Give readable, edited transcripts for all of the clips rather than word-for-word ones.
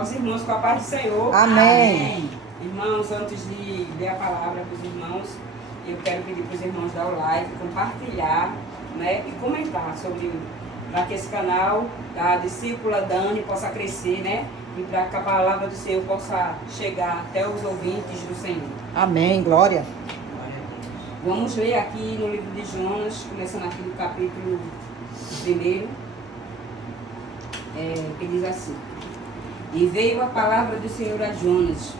Amados irmãos, com a paz do Senhor. Amém. Irmãos, antes de ler a palavra para os irmãos, eu quero pedir para os irmãos dar o like, compartilhar, né, e comentar sobre, para que esse canal da discípula Dani possa crescer, né? E para que a palavra do Senhor possa chegar até os ouvintes do Senhor. Amém, glória. Vamos ler aqui no livro de Jonas, começando aqui no capítulo 1, que diz assim: E veio a palavra do Senhor a Jonas,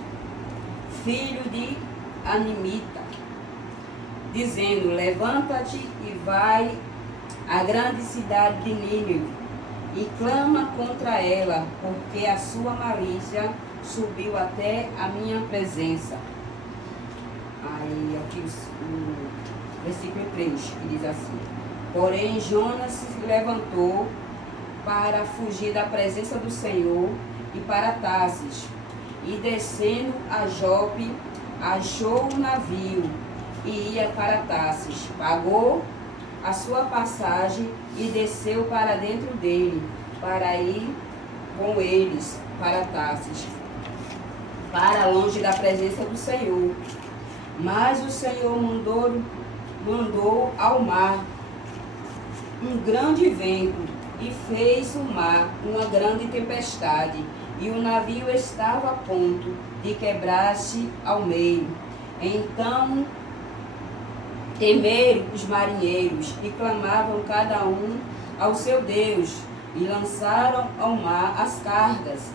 filho de Animita, dizendo: Levanta-te e vai à grande cidade de Nínive, e clama contra ela, porque a sua malícia subiu até a minha presença. Aí aqui o versículo 3, que diz assim: Porém Jonas se levantou para fugir da presença do Senhor e para Tarsis, e descendo a Jope, achou um navio e ia para Tarsis. Pagou a sua passagem e desceu para dentro dele, para ir com eles para Tarsis, para longe da presença do Senhor. Mas o Senhor mandou ao mar um grande vento e fez o mar uma grande tempestade, e o navio estava a ponto de quebrar-se ao meio. Então temeram os marinheiros e clamavam cada um ao seu Deus, e lançaram ao mar as cargas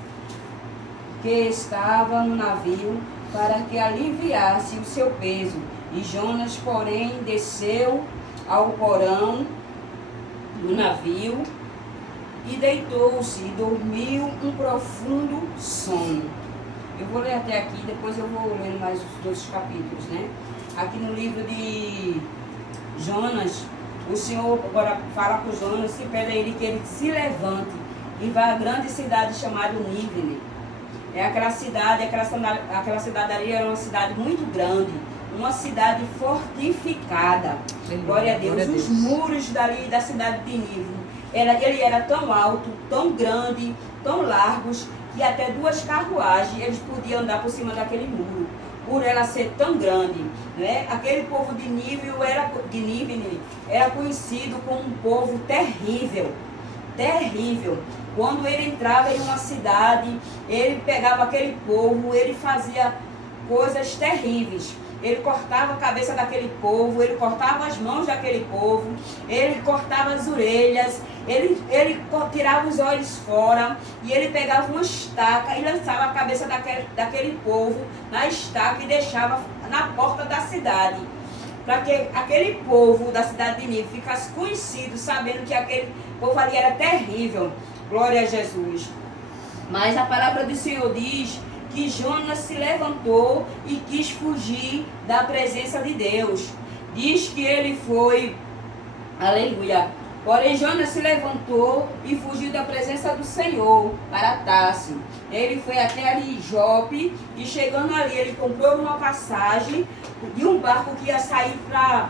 que estavam no navio, para que aliviasse o seu peso. E Jonas, porém, desceu ao porão do navio e deitou-se e dormiu um profundo sono. Eu vou ler até aqui, depois eu vou ler mais os 2 capítulos, né? Aqui no livro de Jonas, o Senhor agora fala para o Jonas e pede a ele que ele se levante e vá à grande cidade chamada Nínive. Aquela cidade ali era uma cidade muito grande, uma cidade fortificada. Glória a Deus. Glória a Deus. Os muros dali da cidade de Nínive, ele era tão alto, tão grande, tão largos, que até 2 carruagens eles podiam andar por cima daquele muro, por ela ser tão grande, né? Aquele povo de Nínive era conhecido como um povo terrível, terrível. Quando ele entrava em uma cidade, ele pegava aquele povo, ele fazia coisas terríveis. Ele cortava a cabeça daquele povo, ele cortava as mãos daquele povo, ele cortava as orelhas, ele tirava os olhos fora, e ele pegava uma estaca e lançava a cabeça daquele povo na estaca e deixava na porta da cidade, para que aquele povo da cidade de Nínive ficasse conhecido, sabendo que aquele povo ali era terrível. Glória a Jesus. Mas a palavra do Senhor diz que Jonas se levantou e quis fugir da presença de Deus. Diz que ele foi, aleluia. Porém Jonas se levantou e fugiu da presença do Senhor para Tarsis. Ele foi até ali Jope, e chegando ali ele comprou uma passagem de um barco que ia sair para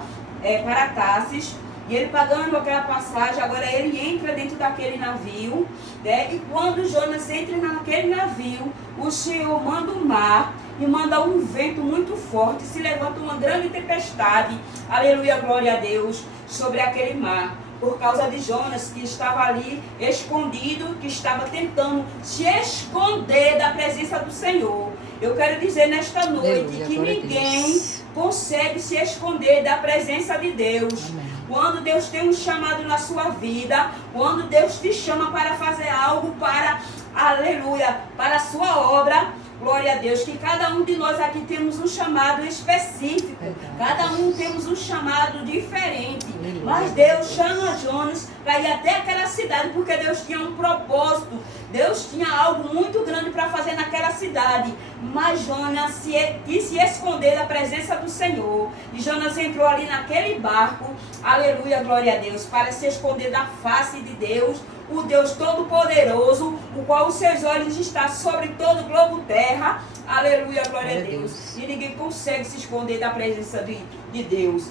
Tarsis. E ele pagando aquela passagem, agora ele entra dentro daquele navio, né? E quando Jonas entra naquele navio, o Senhor manda o mar e manda um vento muito forte, se levanta uma grande tempestade, aleluia, glória a Deus, sobre aquele mar, por causa de Jonas, que estava ali escondido, que estava tentando se esconder da presença do Senhor. Eu quero dizer nesta noite, aleluia, que ninguém consegue se esconder da presença de Deus. Amém. Quando Deus tem um chamado na sua vida, quando Deus te chama para fazer algo para, aleluia, para a sua obra, glória a Deus, que cada um de nós aqui temos um chamado específico, cada um temos um chamado diferente, mas Deus chama Jonas para ir até aquela cidade, porque Deus tinha um propósito, Deus tinha algo muito grande para fazer naquela cidade, mas Jonas quis se esconder da presença do Senhor, e Jonas entrou ali naquele barco, aleluia, glória a Deus, para se esconder da face de Deus, o Deus Todo-Poderoso, o qual os seus olhos estão sobre todo o globo terra, aleluia, glória a Deus, e ninguém consegue se esconder da presença de Deus.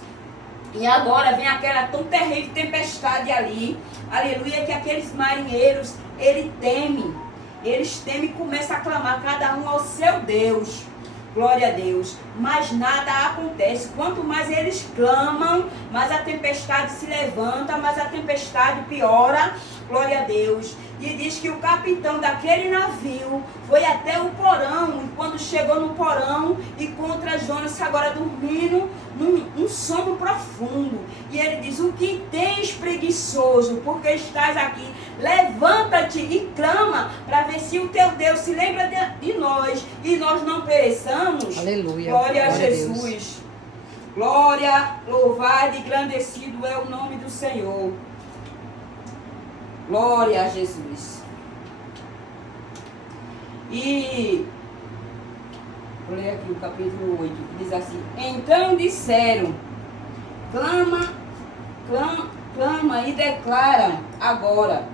E agora vem aquela tão terrível tempestade ali, aleluia, que aqueles marinheiros, ele teme, eles temem e começam a clamar, cada um ao seu Deus. Glória a Deus. Mas nada acontece. Quanto mais eles clamam, mais a tempestade se levanta, mais a tempestade piora. Glória a Deus. E diz que o capitão daquele navio foi até o porão. E quando chegou no porão, encontra Jonas agora dormindo num sono profundo. E ele diz: o que tens, preguiçoso, porque estás aqui? Levanta-te e clama para ver se o teu Deus se lembra de nós e nós não pereçamos. Aleluia. Glória a Jesus. Glória, louvado e engrandecido é o nome do Senhor. Glória a Jesus. E vou ler aqui o capítulo 8, que diz assim: então disseram, clama e declara agora,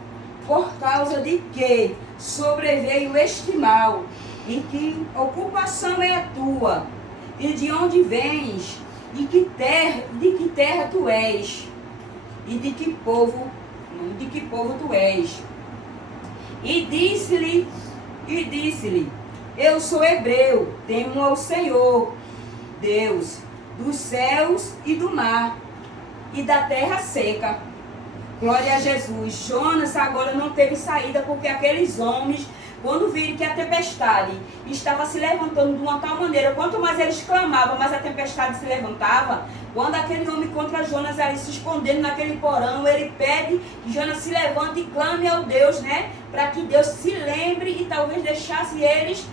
por causa de que sobreveio este mal, e que ocupação é a tua, e de onde vens, e de que terra tu és, e de que povo tu és. E disse-lhe, eu sou hebreu, temo ao Senhor, Deus dos céus e do mar, e da terra seca. Glória a Jesus. Jonas agora não teve saída, porque aqueles homens, quando viram que a tempestade estava se levantando de uma tal maneira, quanto mais eles clamavam, mais a tempestade se levantava. Quando aquele homem contra Jonas ali se escondendo naquele porão, ele pede que Jonas se levante e clame ao Deus, né? Para que Deus se lembre e talvez deixasse eles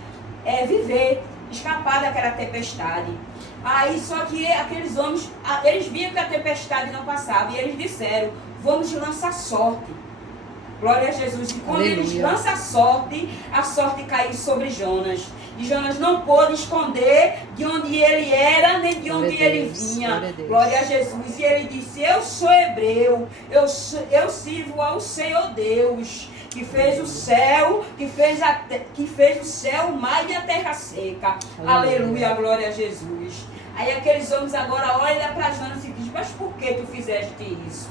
viver, escapar daquela tempestade. Aí só que aqueles homens, eles viam que a tempestade não passava e eles disseram: vamos lançar sorte. Glória a Jesus. E quando eles lançam a sorte caiu sobre Jonas. E Jonas não pôde esconder de onde ele era, nem de onde ele vinha. Glória a Jesus. E ele disse: eu sou hebreu, eu sirvo ao Senhor Deus, que fez o céu, que fez o céu, o mar e a terra seca. Aleluia, glória a Jesus. Aí aqueles homens agora olham para Jonas e dizem: mas por que tu fizeste isso?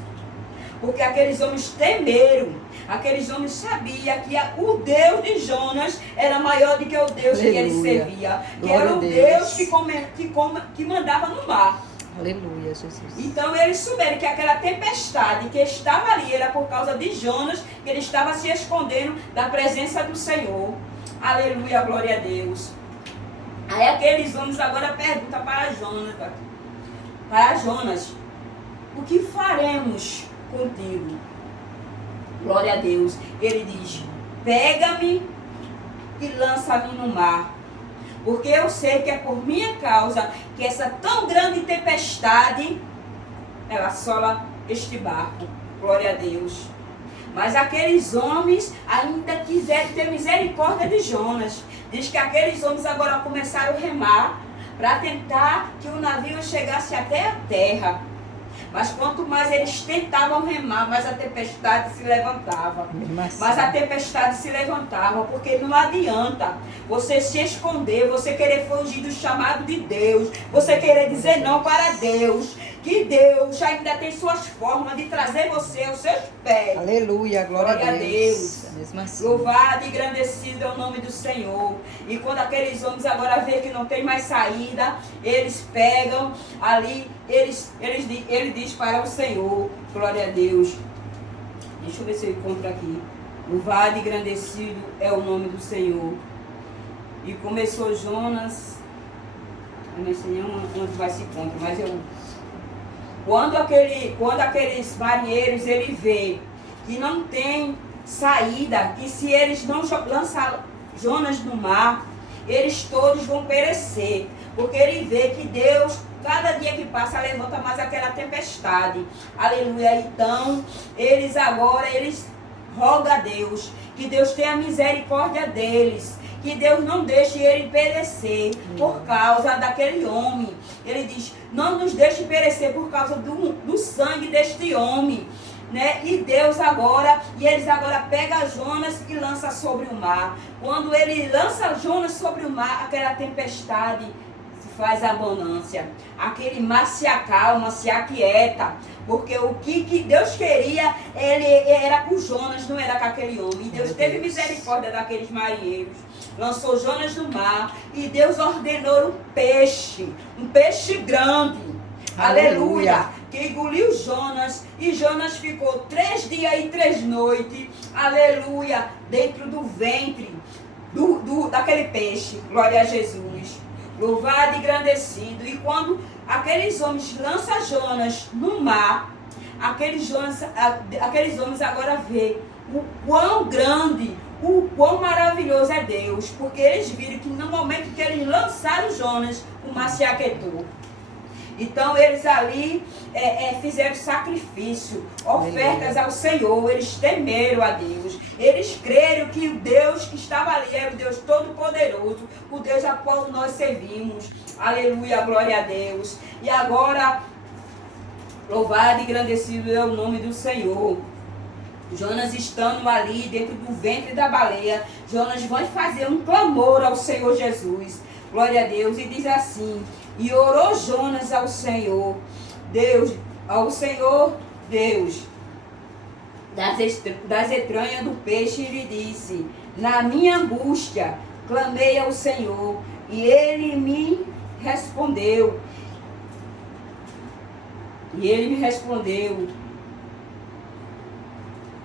Porque aqueles homens temeram, aqueles homens sabiam que o Deus de Jonas era maior do que o Deus que ele servia, que era o Deus que mandava no mar. Aleluia, Jesus. Então eles souberam que aquela tempestade que estava ali era por causa de Jonas, que ele estava se escondendo da presença do Senhor. Aleluia, glória a Deus. Aí aqueles homens agora perguntam para Jonas, o que faremos contigo? Glória a Deus. Ele diz: pega-me e lança-me no mar, porque eu sei que é por minha causa que essa tão grande tempestade ela assola este barco. Glória a Deus. Mas aqueles homens ainda quiseram ter misericórdia de Jonas. Diz que aqueles homens agora começaram a remar para tentar que o navio chegasse até a terra. Mas quanto mais eles tentavam remar, mais a tempestade se levantava. Mas a tempestade se levantava, porque não adianta você se esconder, você querer fugir do chamado de Deus, você querer dizer não para Deus, que Deus ainda tem suas formas de trazer você aos seus pés. Aleluia, glória a Deus. Mesmo assim. Louvado e engrandecido é o nome do Senhor. E quando aqueles homens agora veem que não tem mais saída, eles pegam ali, ele diz para o Senhor, glória a Deus. Deixa eu ver se eu encontro aqui. Louvado e engrandecido é o nome do Senhor. E começou Jonas, eu não sei onde vai se encontrar, mas eu... Quando aqueles marinheiros ele vê que não tem saída, que se eles não lançar Jonas no mar, eles todos vão perecer, porque ele vê que Deus, cada dia que passa, levanta mais aquela tempestade. Aleluia. Então, eles rogam a Deus, que Deus tenha misericórdia deles, que Deus não deixe ele perecer por causa daquele homem. Ele diz: não nos deixe perecer por causa do sangue deste homem, né? E eles agora pegam Jonas e lançam sobre o mar. Quando ele lança Jonas sobre o mar, aquela tempestade se faz abundância. Aquele mar se acalma, se aquieta. Porque o que Deus queria era com Jonas, não era com aquele homem. E Deus teve misericórdia daqueles marinheiros. Lançou Jonas no mar e Deus ordenou um peixe grande. Aleluia! Que engoliu Jonas, e Jonas ficou 3 dias e 3 noites, aleluia, dentro do ventre daquele peixe. Glória a Jesus. Louvado e engrandecido. E quando aqueles homens lançam Jonas no mar, aqueles homens agora vê o quão grande, o quão maravilhoso é Deus, porque eles viram que no momento que eles lançaram Jonas, o mar se aquietou. Então eles ali fizeram sacrifício, ofertas ao Senhor, eles temeram a Deus, eles creram que o Deus que estava ali era o Deus Todo-Poderoso, o Deus a qual nós servimos. Aleluia, glória a Deus. E agora, louvado e engrandecido é o nome do Senhor. Jonas estando ali dentro do ventre da baleia, Jonas vai fazer um clamor ao Senhor Jesus. Glória a Deus. E diz assim: e orou Jonas ao Senhor Deus, das entranhas do peixe, e lhe disse: na minha angústia clamei ao Senhor, e ele me respondeu.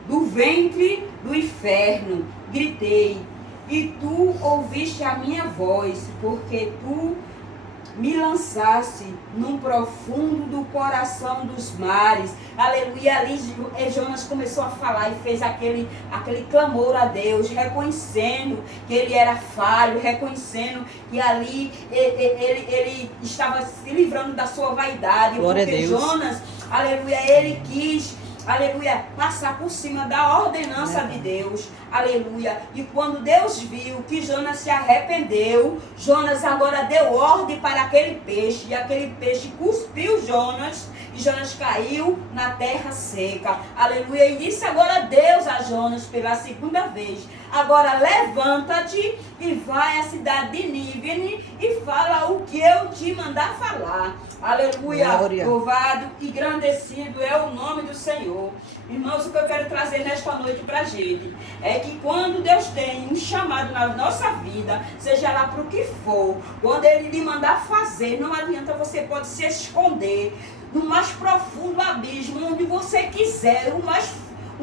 Do ventre do inferno gritei, e tu ouviste a minha voz, porque tu me lançaste num profundo do coração dos mares. Aleluia. Ali Jonas começou a falar e fez aquele clamor a Deus, reconhecendo que ele era falho, reconhecendo que ali ele estava se livrando da sua vaidade. Glória porque a Deus. Jonas, aleluia, ele quis, aleluia, passar por cima da ordenança de Deus, aleluia. E quando Deus viu que Jonas se arrependeu, Jonas agora deu ordem para aquele peixe, e aquele peixe cuspiu Jonas, e Jonas caiu na terra seca, aleluia. E disse agora Deus a Jonas pela segunda vez: agora levanta-te e vai à cidade de Nínive e fala o que eu te mandar falar. Aleluia. Glória. Louvado e engrandecido é o nome do Senhor. Irmãos, o que eu quero trazer nesta noite para a gente é que quando Deus tem um chamado na nossa vida, seja lá para o que for, quando Ele lhe mandar fazer, não adianta, você pode se esconder no mais profundo abismo, onde você quiser, o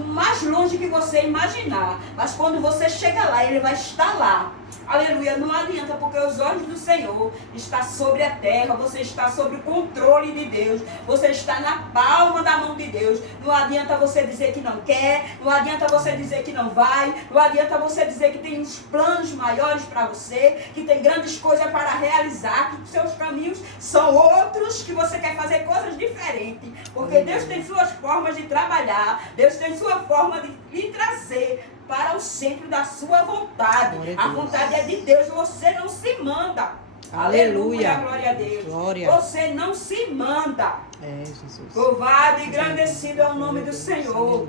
mais longe que você imaginar. Mas quando você chega lá, Ele vai estar lá. Aleluia, não adianta, porque os olhos do Senhor estão sobre a terra, você está sob o controle de Deus, você está na palma da mão de Deus. Não adianta você dizer que não quer, não adianta você dizer que não vai, não adianta você dizer que tem uns planos maiores para você, que tem grandes coisas para realizar, que seus caminhos são outros, que você quer fazer coisas diferentes, porque Deus tem suas formas de trabalhar, Deus tem sua forma de lhe trazer para o centro da sua vontade. A vontade é de Deus, você não se manda. Aleluia. Glória a Deus. Glória. Você não se manda. Jesus. Louvado e engrandecido é o nome do Senhor.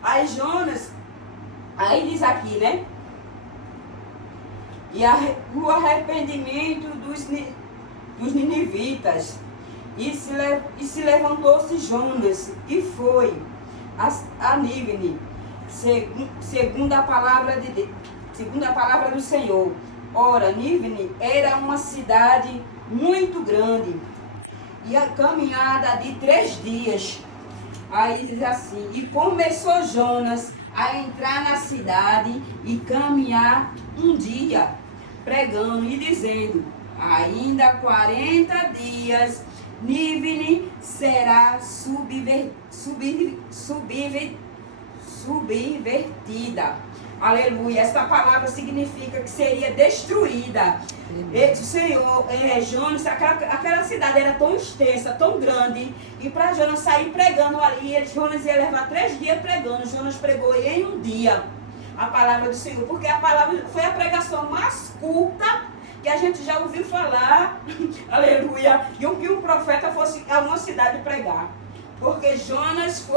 Aí Jonas, aí diz aqui, né? E o arrependimento dos ninivitas. E se levantou-se Jonas e foi a Nínive, segundo a palavra do Senhor. Ora, Nínive era uma cidade muito grande, e a caminhada de 3 dias. Aí diz assim: e começou Jonas a entrar na cidade e caminhar um dia, pregando e dizendo: ainda 40 dias Nínive será subvertida. Aleluia. Essa palavra significa que seria destruída. O Senhor, Jonas, aquela cidade era tão extensa, tão grande, e para Jonas sair pregando ali, Jonas ia levar 3 dias pregando. Jonas pregou em um dia a palavra do Senhor, porque a palavra foi a pregação mais curta que a gente já ouviu falar, aleluia, e que um profeta fosse a uma cidade pregar. Porque Jonas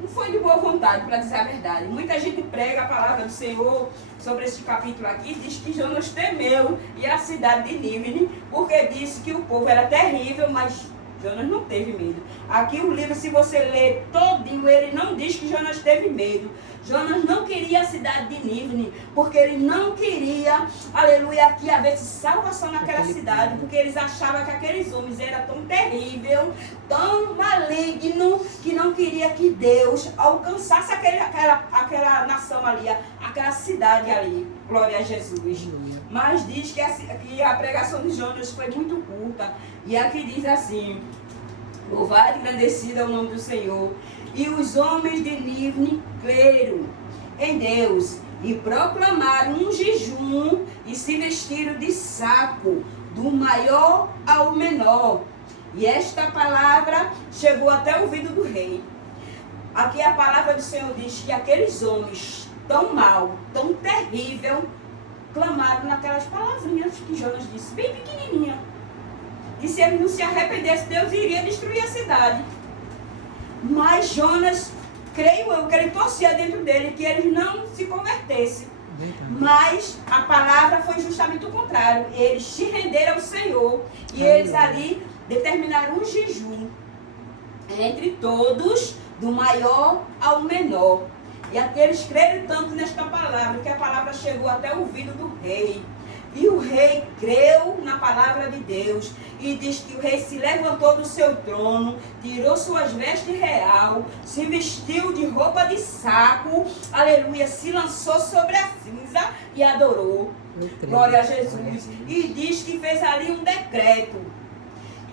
não foi de boa vontade, para dizer a verdade. Muita gente prega a palavra do Senhor sobre esse capítulo aqui, diz que Jonas temeu ir à cidade de Nínive, porque disse que o povo era terrível, mas Jonas não teve medo. Aqui o livro, se você ler todinho, ele não diz que Jonas teve medo. Jonas não queria a cidade de Nínive, porque ele não queria, aleluia, que houvesse salvação naquela cidade, porque eles achavam que aqueles homens eram tão terrível, tão maligno, que não queria que Deus alcançasse aquela nação ali, aquela cidade ali. Glória a Jesus. Mas diz que a pregação de Jonas foi muito curta. E aqui diz assim: louvado e engrandecido é o nome do Senhor. E os homens de Nínive creram em Deus e proclamaram um jejum e se vestiram de saco, do maior ao menor. E esta palavra chegou até o ouvido do rei. Aqui a palavra do Senhor diz que aqueles homens tão mal, tão terrível, clamaram naquelas palavrinhas que Jonas disse, bem pequenininha. Que se ele não se arrependesse, Deus iria destruir a cidade. Mas Jonas, creio eu, que ele torcia dentro dele, que eles não se convertessem. Mas a palavra foi justamente o contrário. Eles se renderam ao Senhor. E eles ali determinaram um jejum entre todos, do maior ao menor. E eles creram tanto nesta palavra, que a palavra chegou até o ouvido do rei. E o rei creu na palavra de Deus. E diz que o rei se levantou do seu trono, tirou suas vestes real, se vestiu de roupa de saco, aleluia, se lançou sobre a cinza e adorou. Glória a Jesus. E diz que fez ali um decreto,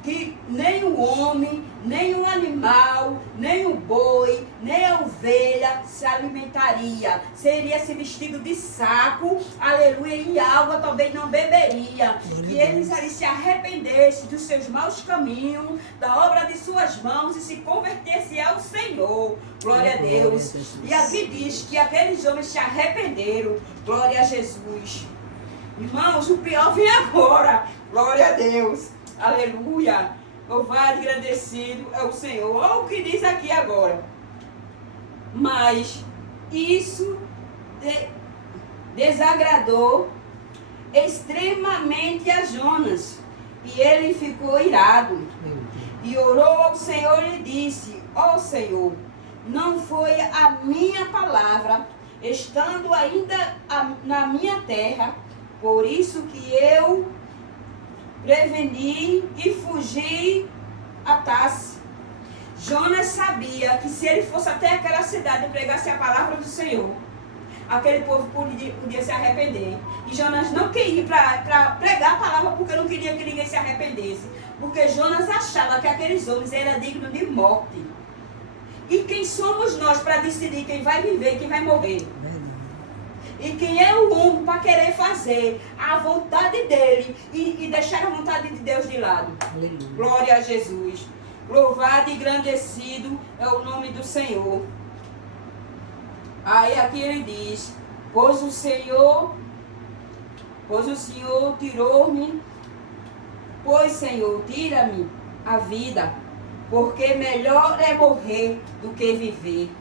que nem o homem, nem o animal, nem o boi, nem a ovelha se alimentaria. Seria se vestido de saco, aleluia, e água também não beberia. Que eles ali se arrependessem dos seus maus caminhos, da obra de suas mãos e se convertessem ao Senhor. Glória a Deus. E aqui diz que aqueles homens se arrependeram. Glória a Jesus. Irmãos, o pior vem agora. Glória a Deus. Aleluia. Louvado e agradecido é o Senhor. Olha o que diz aqui agora. Mas isso desagradou extremamente a Jonas. E ele ficou irado. E orou ao Senhor e disse: ó Senhor, não foi a minha palavra, estando ainda na minha terra, por isso que eu preveni e fugi a Tarsis. Jonas sabia que se ele fosse até aquela cidade e pregasse a palavra do Senhor, aquele povo podia se arrepender. E Jonas não queria ir para pregar a palavra porque não queria que ninguém se arrependesse. Porque Jonas achava que aqueles homens eram dignos de morte. E quem somos nós para decidir quem vai viver e quem vai morrer? E quem é o homem para querer fazer a vontade dele e deixar a vontade de Deus de lado? Aleluia. Glória a Jesus. Louvado e engrandecido é o nome do Senhor. Aí aqui ele diz: pois o Senhor tirou-me, pois Senhor, tira-me a vida, porque melhor é morrer do que viver.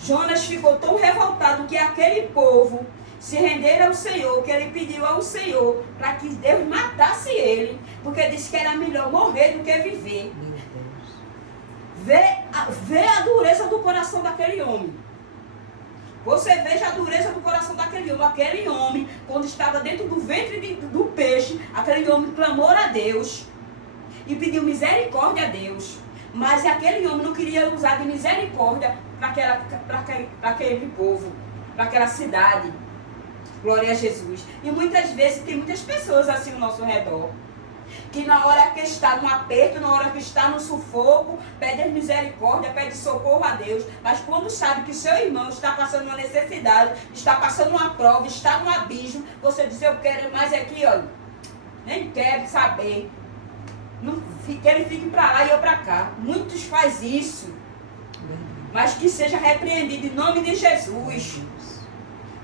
Jonas ficou tão revoltado que aquele povo se renderam ao Senhor, que ele pediu ao Senhor para que Deus matasse ele, porque disse que era melhor morrer do que viver. Vê a dureza do coração daquele homem. Você veja a dureza do coração daquele homem. Aquele homem, quando estava dentro do ventre do peixe, aquele homem clamou a Deus e pediu misericórdia a Deus. Mas aquele homem não queria usar de misericórdia para aquele povo, para aquela cidade. Glória a Jesus. E muitas vezes tem muitas pessoas assim ao nosso redor, que na hora que está no aperto, na hora que está no sufoco, pede misericórdia, pede socorro a Deus. Mas quando sabe que seu irmão está passando uma necessidade, está passando uma prova, está no abismo, você diz: eu quero mais aqui, olha, nem quero saber. Não, que ele fique para lá e eu para cá. Muitos fazem isso. Mas que seja repreendido em nome de Jesus.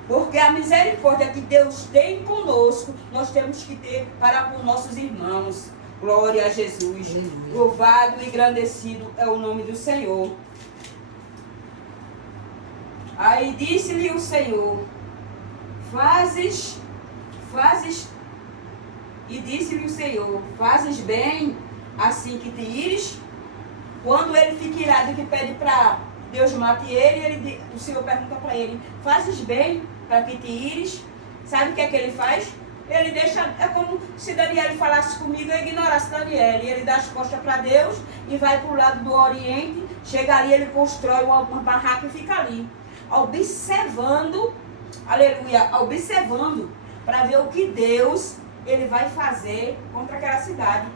Porque a misericórdia que Deus tem conosco, nós temos que ter para com nossos irmãos. Glória a Jesus. Louvado e engrandecido é o nome do Senhor. Aí disse-lhe o Senhor: e disse-lhe o Senhor: fazes bem assim que te ires? Quando ele fica irado e que pede para Deus mate ele, o Senhor pergunta para ele, fazes bem para que te ires? Sabe o que é que ele faz? Ele deixa, é como se Daniel falasse comigo, eu ignorasse Daniel. E ele dá as costas para Deus e vai para o lado do Oriente, chega ali, ele constrói uma barraca e fica ali, observando, aleluia, observando, para ver o que Deus ele vai fazer contra aquela cidade.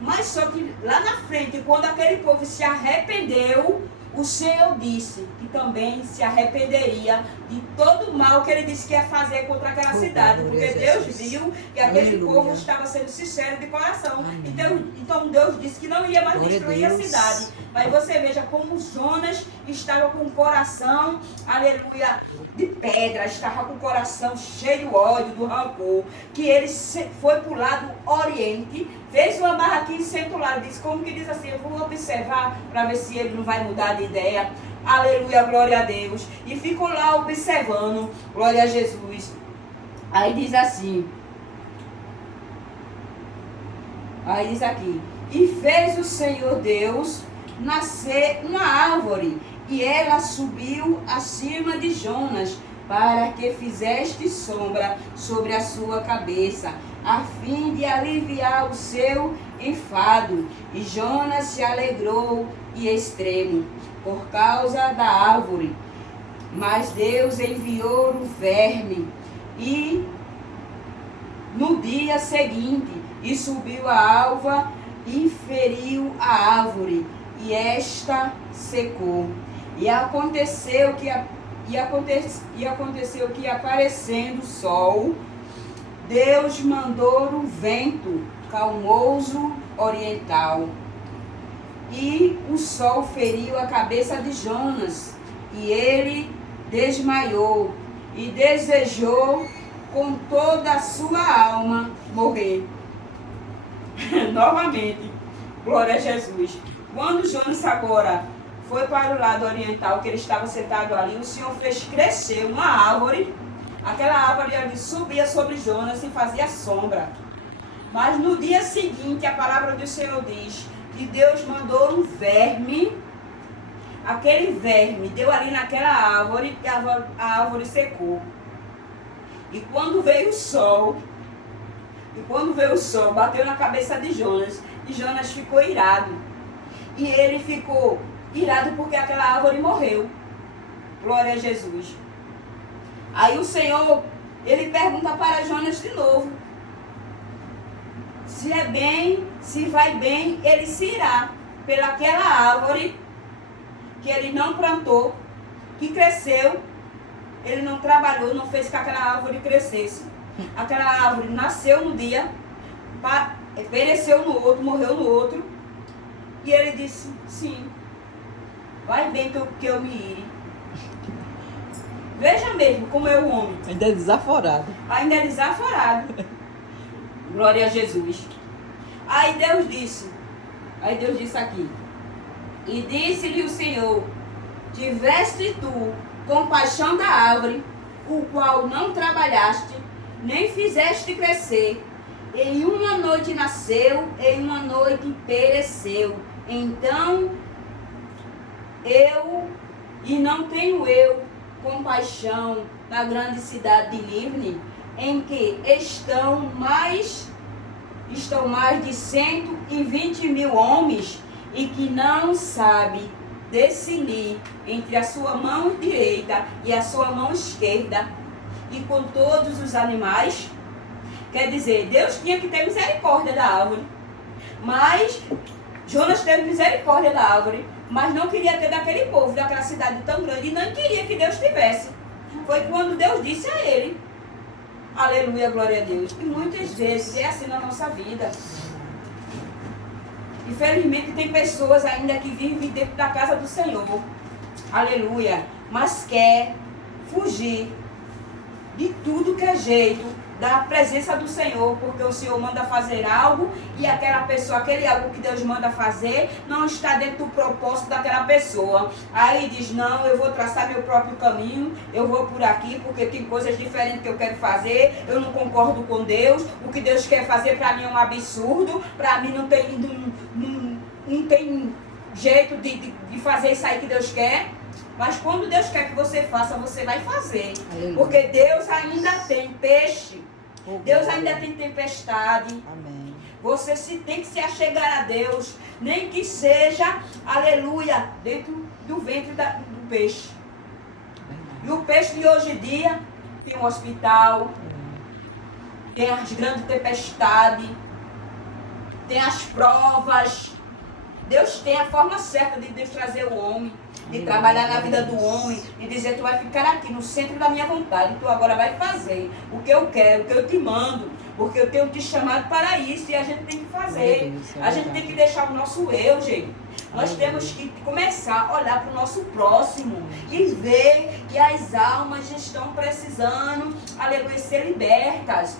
Mas só que lá na frente, quando aquele povo se arrependeu, o Senhor disse que também se arrependeria de todo o mal que ele disse que ia fazer contra aquela cidade. Porque Deus viu que aquele povo estava sendo sincero de coração. Então Deus disse que não ia mais destruir a cidade. Mas você veja como Jonas estava com o coração, aleluia, de pedra. Estava com o coração cheio de ódio, do rancor. Que ele foi para o lado oriente, fez uma barraquinha e sentou lá. Disse, como que diz assim, eu vou observar para ver se ele não vai mudar de ideia. Aleluia, glória a Deus. E ficou lá observando, glória a Jesus. Aí diz assim, aí diz aqui, e fez o Senhor Deus nascer uma árvore, e ela subiu acima de Jonas, para que fizeste sombra sobre a sua cabeça, a fim de aliviar o seu enfado. E Jonas se alegrou e extremo, por causa da árvore. Mas Deus enviou um verme, e no dia seguinte, e subiu a alva, e feriu a árvore, e esta secou. E aconteceu que aparecendo o sol, Deus mandou um vento calmoso oriental, e o sol feriu a cabeça de Jonas, e ele desmaiou, e desejou com toda a sua alma morrer. Novamente, glória a Jesus. Quando Jonas agora foi para o lado oriental, que ele estava sentado ali, o Senhor fez crescer uma árvore. Aquela árvore ali subia sobre Jonas e fazia sombra. Mas no dia seguinte, a palavra do Senhor diz que Deus mandou um verme. Aquele verme deu ali naquela árvore e a árvore secou. E quando veio o sol, bateu na cabeça de Jonas, e Jonas ficou irado. E ele ficou irado porque aquela árvore morreu. Glória a Jesus. Aí o Senhor, ele pergunta para Jonas de novo. Se é bem, se vai bem, ele se irá pelaquela árvore que ele não plantou, que cresceu. Ele não trabalhou, não fez que aquela árvore crescesse. Aquela árvore nasceu no dia, pereceu no outro, morreu no outro. E ele disse, sim, vai bem que eu me ire. Veja mesmo como é o homem. Ainda é desaforado. Ainda é desaforado. Glória a Jesus. Aí Deus disse aqui, e disse-lhe o Senhor, tiveste tu compaixão da árvore, o qual não trabalhaste, nem fizeste crescer. Em uma noite nasceu, em uma noite pereceu. Então não tenho eu compaixão na grande cidade de Livne, em que estão mais de 120.000 homens, e que não sabe discernir entre a sua mão direita e a sua mão esquerda, e com todos os animais. Quer dizer, Deus tinha que ter misericórdia da árvore. Mas Jonas teve misericórdia da árvore, mas não queria ter daquele povo, daquela cidade tão grande, e não queria que Deus tivesse. Foi quando Deus disse a ele, aleluia, glória a Deus. E muitas vezes é assim na nossa vida. Infelizmente tem pessoas ainda que vivem dentro da casa do Senhor, aleluia, mas quer fugir de tudo que é jeito da presença do Senhor, porque o Senhor manda fazer algo e aquela pessoa, aquele algo que Deus manda fazer, não está dentro do propósito daquela pessoa. Aí diz, não, eu vou traçar meu próprio caminho, eu vou por aqui, porque tem coisas diferentes que eu quero fazer, eu não concordo com Deus, o que Deus quer fazer para mim é um absurdo, para mim não tem jeito de fazer isso aí que Deus quer. Mas quando Deus quer que você faça, você vai fazer. Aleluia. Porque Deus ainda tem peixe. Deus ainda tem tempestade. Amém. Você tem que se achegar a Deus. Nem que seja, aleluia, dentro do ventre do peixe. E o peixe de hoje em dia tem um hospital, tem as grandes tempestades, tem as provas. Deus tem a forma certa de Deus trazer o homem, de trabalhar na vida do homem, e dizer, tu vai ficar aqui no centro da minha vontade, tu agora vai fazer o que eu quero, o que eu te mando, porque eu tenho te chamado para isso e a gente tem que fazer. A gente tem que deixar o nosso eu, gente. Nós temos que começar a olhar para o nosso próximo e ver que as almas estão precisando, aleluia, ser libertas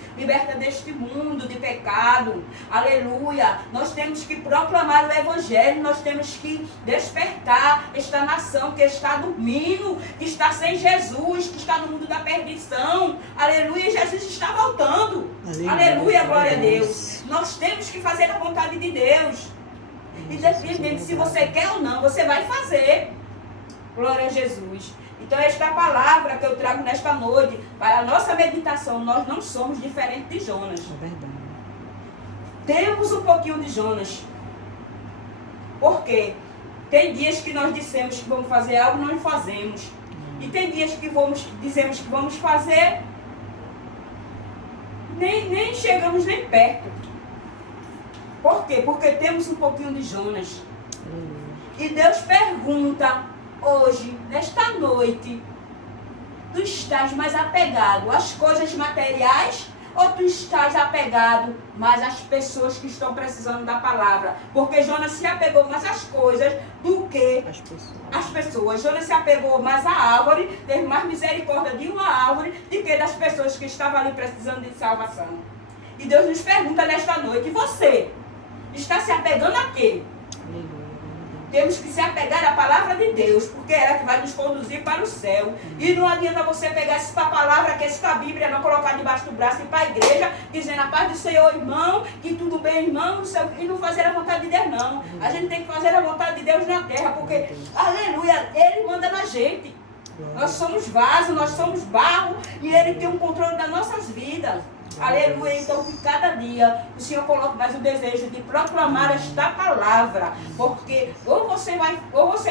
deste mundo de pecado, aleluia. Nós temos que proclamar o evangelho, nós temos que despertar esta nação que está dormindo, que está sem Jesus, que está no mundo da perdição, aleluia. Jesus está voltando, aleluia, glória a Deus. Nós temos que fazer a vontade de Deus. Independente se você quer ou não, você vai fazer. Glória a Jesus. Então esta palavra que eu trago nesta noite, para a nossa meditação, nós não somos diferentes de Jonas. É verdade. Temos um pouquinho de Jonas. Por quê? Tem dias que nós dissemos que vamos fazer algo e não fazemos. E tem dias que dizemos que vamos fazer, nem chegamos nem perto. Por quê? Porque temos um pouquinho de Jonas. E Deus pergunta hoje, nesta noite, tu estás mais apegado às coisas materiais ou tu estás apegado mais às pessoas que estão precisando da palavra? Porque Jonas se apegou mais às coisas do que às pessoas. Jonas se apegou mais à árvore, teve mais misericórdia de uma árvore do que das pessoas que estavam ali precisando de salvação. E Deus nos pergunta nesta noite, e você? Está se apegando a quê? Temos que se apegar à palavra de Deus, porque é ela que vai nos conduzir para o céu. E não adianta você pegar essa palavra, que essa Bíblia, não colocar debaixo do braço e ir para a igreja, dizendo a paz do Senhor, irmão, que tudo bem, irmão, e não fazer a vontade de Deus, não. A gente tem que fazer a vontade de Deus na terra, porque, aleluia, Ele manda na gente. Nós somos vaso, nós somos barro, e Ele tem um controle das nossas vidas. Aleluia, então que cada dia o Senhor coloque mais o desejo de proclamar esta palavra, porque ou você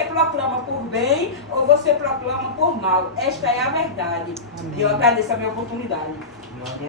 proclama por bem, ou você proclama por mal. Esta é a verdade. E eu agradeço a minha oportunidade.